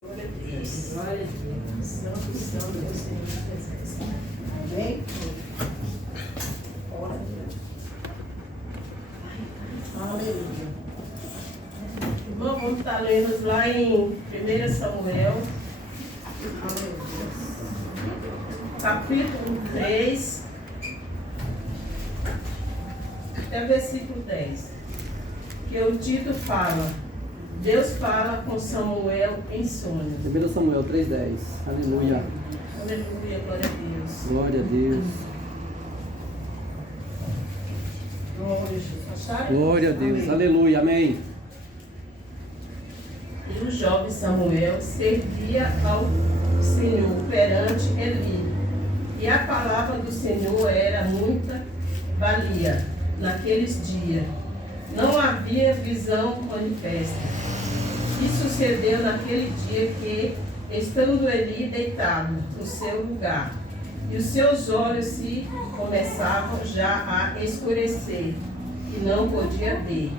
Glória a Deus. Glória a Deus. Santo, santo é o Senhor da presença. Amém? Ora. Aleluia. Irmão, vamos estar lendo lá em 1 Samuel. Aleluia. Capítulo 3. Até versículo 10. Que o Tito fala. Deus fala com Samuel em sonho. 1 Samuel 3,10. Aleluia. Aleluia, glória a Deus. Glória a Deus. Glória a Jesus. Acharam? Glória a Deus. Amém. Aleluia. Amém. E o jovem Samuel servia ao Senhor perante Eli. E a palavra do Senhor era muita valia naqueles dias. Não havia visão manifesta. E sucedeu naquele dia que, estando Eli deitado no seu lugar, e os seus olhos se começavam já a escurecer, e não podia ver.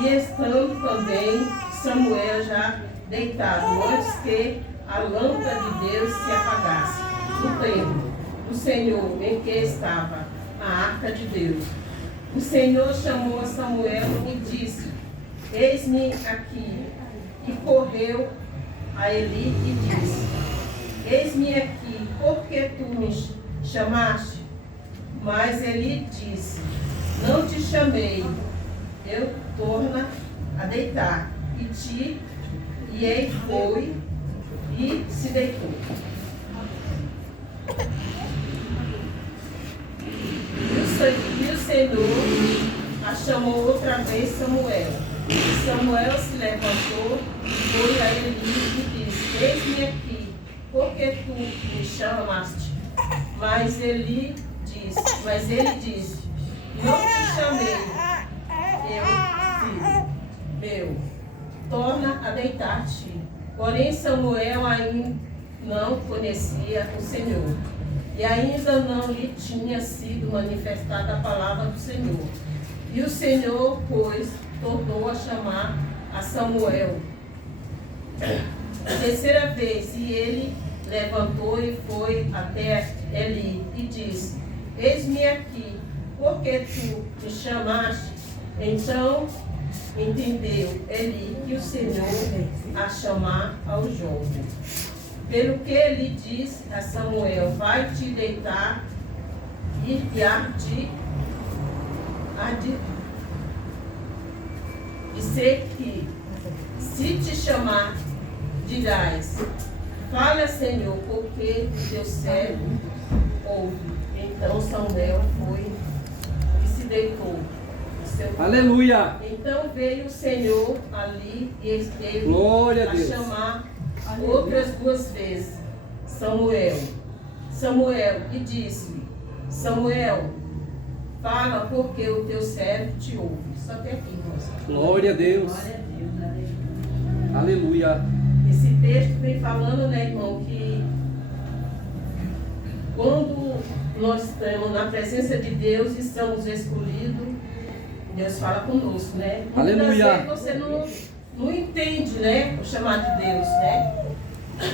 E estando também Samuel já deitado, antes que a lâmpada de Deus se apagasse, no templo do Senhor em que estava a arca de Deus. O Senhor chamou a Samuel e disse: Eis-me aqui. E correu a Eli e disse: Eis-me aqui, porque tu me chamaste? Mas Eli disse: Não te chamei, eu torna a deitar. E ele foi e se deitou. E o Senhor a chamou outra vez Samuel. E Samuel se levantou, foi a Eli e disse: Eis-me aqui, porque tu me chamaste? Mas ele disse: Não te chamei, filho meu, torna a deitar-te. Porém Samuel ainda não conhecia o Senhor, e ainda não lhe tinha sido manifestada a palavra do Senhor. E o Senhor, pois, tornou a chamar a Samuel a terceira vez, e ele levantou e foi até Eli e disse: Eis-me aqui, porque tu me chamaste? Então entendeu Eli que o Senhor a chamar ao jovem. Pelo que ele disse a Samuel: Vai te deitar e há de ser que, se te chamar, dirás: Fala, Senhor, porque o teu servo ouve. Então Samuel foi e se deitou. Aleluia. Então veio o Senhor ali e esteve Glória a Deus. chamar outras duas vezes Samuel. Samuel, e disse-lhe: Samuel, fala, porque o teu servo te ouve. Só até aqui, moça. Glória a Deus. Glória a Deus, aleluia. Aleluia. Esse texto vem falando, né, irmão, que quando nós estamos na presença de Deus e somos escolhidos, Deus fala conosco, né? Aleluia. Muitas vezes você não entende, né, o chamado de Deus, né?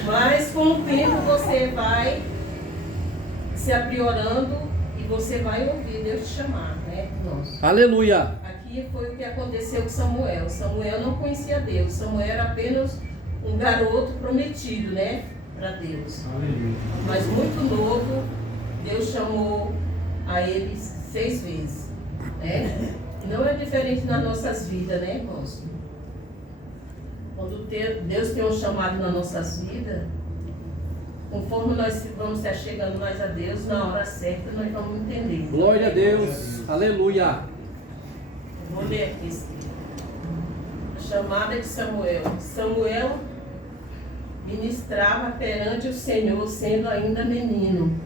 Mas com o tempo você vai se apriorando e você vai ouvir Deus te chamar, né? Nossa. Aleluia. Aqui foi o que aconteceu com Samuel. Samuel não conhecia Deus. Samuel era apenas um garoto prometido, né, para Deus. Aleluia. Mas muito novo, Deus chamou a ele 6 vezes, né? E não é diferente nas nossas vidas, né, irmãos? Quando Deus tem um chamado nas nossas vidas, conforme nós vamos se achegando mais a Deus, na hora certa nós vamos entender. Glória a Deus. Aleluia. Vou ler aqui. A chamada de Samuel. Samuel ministrava perante o Senhor, sendo ainda menino.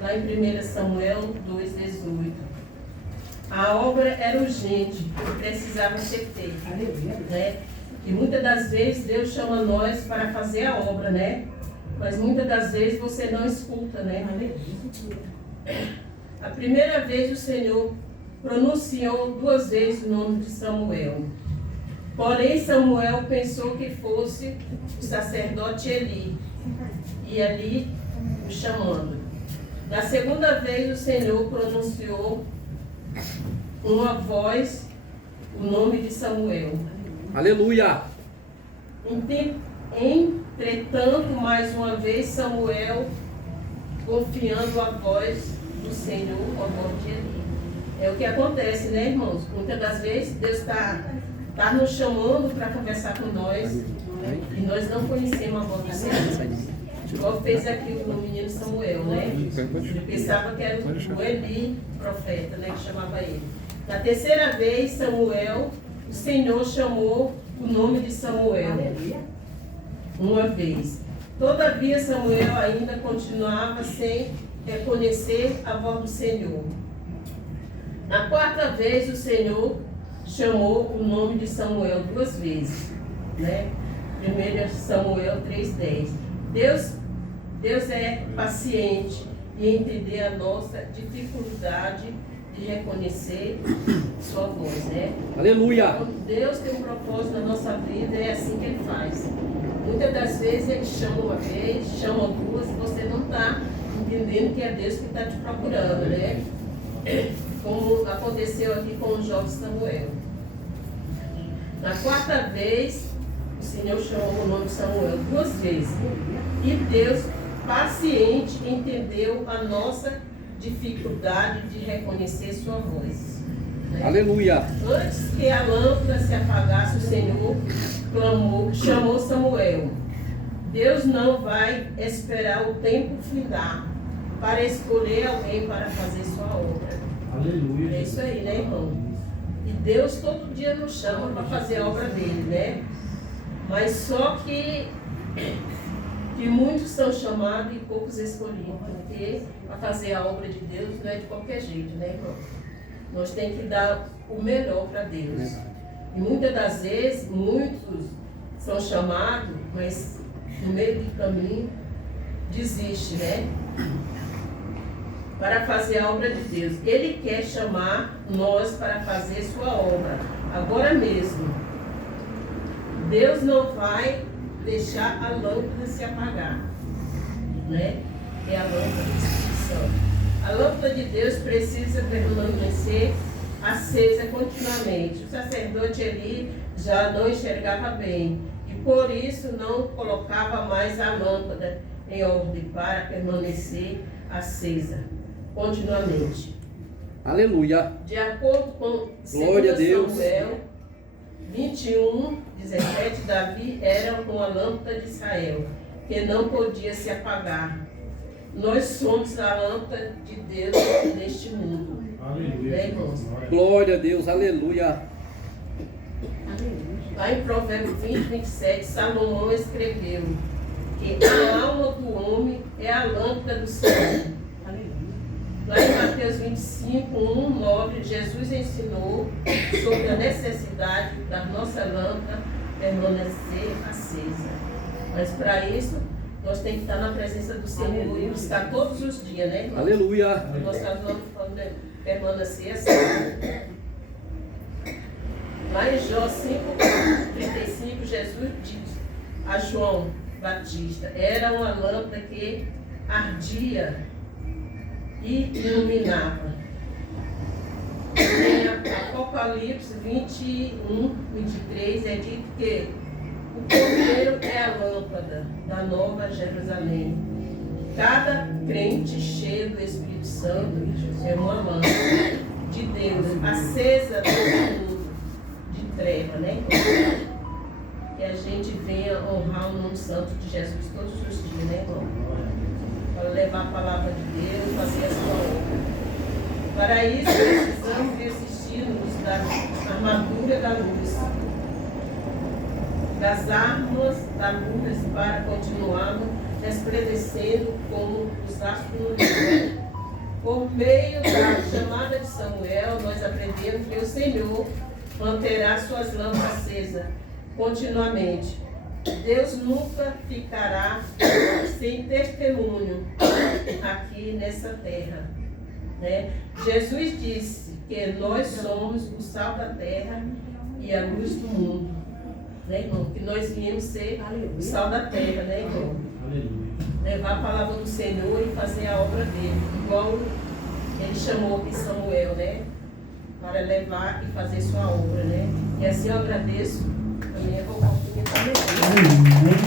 Lá em 1 Samuel 2,18. A obra era urgente, precisava ser feita, né? E muitas das vezes Deus chama nós para fazer a obra, né? Mas muitas das vezes você não escuta, né? A primeira vez o Senhor pronunciou 2 vezes o nome de Samuel. Porém, Samuel pensou que fosse o sacerdote Eli, e ali o chamando. Na segunda vez, o Senhor pronunciou uma voz, o nome de Samuel. Aleluia. Entretanto, mais uma vez, Samuel, confiando a voz do Senhor, a voz de Eli. É o que acontece, né, irmãos? Muitas das vezes, Deus está nos chamando para conversar com nós, e nós não conhecemos a voz do Senhor. Igual fez aqui o menino Samuel, né? Ele pensava que era o Eli, profeta, né? Que chamava ele. Na terceira vez, Samuel, o Senhor chamou o nome de Samuel. Uma vez. Todavia, Samuel ainda continuava sem reconhecer a voz do Senhor. Na quarta vez, o Senhor chamou o nome de Samuel 2 vezes, né? 1 Samuel 3:10. Deus é paciente em entender a nossa dificuldade de reconhecer sua voz, né? Aleluia. Quando Deus tem um propósito na nossa vida, é assim que Ele faz. Muitas das vezes Ele chama uma vez, chama duas, e você não está entendendo que é Deus que está te procurando, né? Como aconteceu aqui com o jovem Samuel. Na quarta vez, o Senhor chamou o nome de Samuel 2 vezes. E Deus, paciente, entendeu a nossa dificuldade de reconhecer sua voz. Né? Aleluia. Antes que a lâmpada se apagasse, o Senhor clamou, chamou Samuel. Deus não vai esperar o tempo findar para escolher alguém para fazer sua obra. Aleluia. É isso aí, né, irmão? E Deus todo dia nos chama para fazer a obra dele, né? Mas só que muitos são chamados e poucos escolhidos, porque para fazer a obra de Deus não é de qualquer jeito, né, irmão? Nós temos que dar o melhor para Deus. E muitas das vezes, muitos são chamados, mas no meio do caminho desiste, né? Para fazer a obra de Deus. Ele quer chamar nós para fazer sua obra, agora mesmo. Deus não vai deixar a lâmpada se apagar, né? É a lâmpada de extinção. A lâmpada de Deus precisa permanecer acesa continuamente. O sacerdote Eli já não enxergava bem e por isso não colocava mais a lâmpada em ordem para permanecer acesa continuamente. Aleluia. De acordo com Glória a 2 Deus. Samuel 21:17, Davi era uma lâmpada de Israel, que não podia se apagar. Nós somos a lâmpada de Deus neste mundo. Aleluia. Né, irmãos? Glória a Deus. Aleluia. Lá em Provérbios 20:27, Salomão escreveu que a alma do homem é a lâmpada do Senhor. Lá em Mateus 25:1-9, Jesus ensinou sobre a necessidade da nossa lâmpada permanecer acesa. Mas para isso, nós temos que estar na presença do Senhor e buscar todos os dias, né, irmão? Aleluia. Nossa lâmpada permanecer acesa. Lá em Jó 5:35, Jesus diz a João Batista: era uma lâmpada que ardia e iluminava. Em Apocalipse 21:23 é dito que o Cordeiro é a lâmpada da Nova Jerusalém. Cada crente cheio do Espírito Santo é uma lâmpada de Deus, acesa no mundo de treva, né? Que a gente venha honrar o nome santo de Jesus todos os dias, né, irmão? Para levar a palavra de Deus, fazer a sua obra. Para isso, precisamos revestir-nos da armadura da luz, das armas da luz, para continuarmos resplandecendo como os astros no céu. Por meio da chamada de Samuel, nós aprendemos que o Senhor manterá suas lâmpadas acesas continuamente. Deus nunca ficará sem testemunho aqui nessa terra, né? Jesus disse que nós somos o sal da terra e a luz do mundo. né, irmão? Que nós viemos ser o sal da terra, né, irmão? Aleluia. Levar a palavra do Senhor e fazer a obra dele, igual ele chamou aqui Samuel, né? Para levar e fazer sua obra, né? E assim eu agradeço também a oportunidade.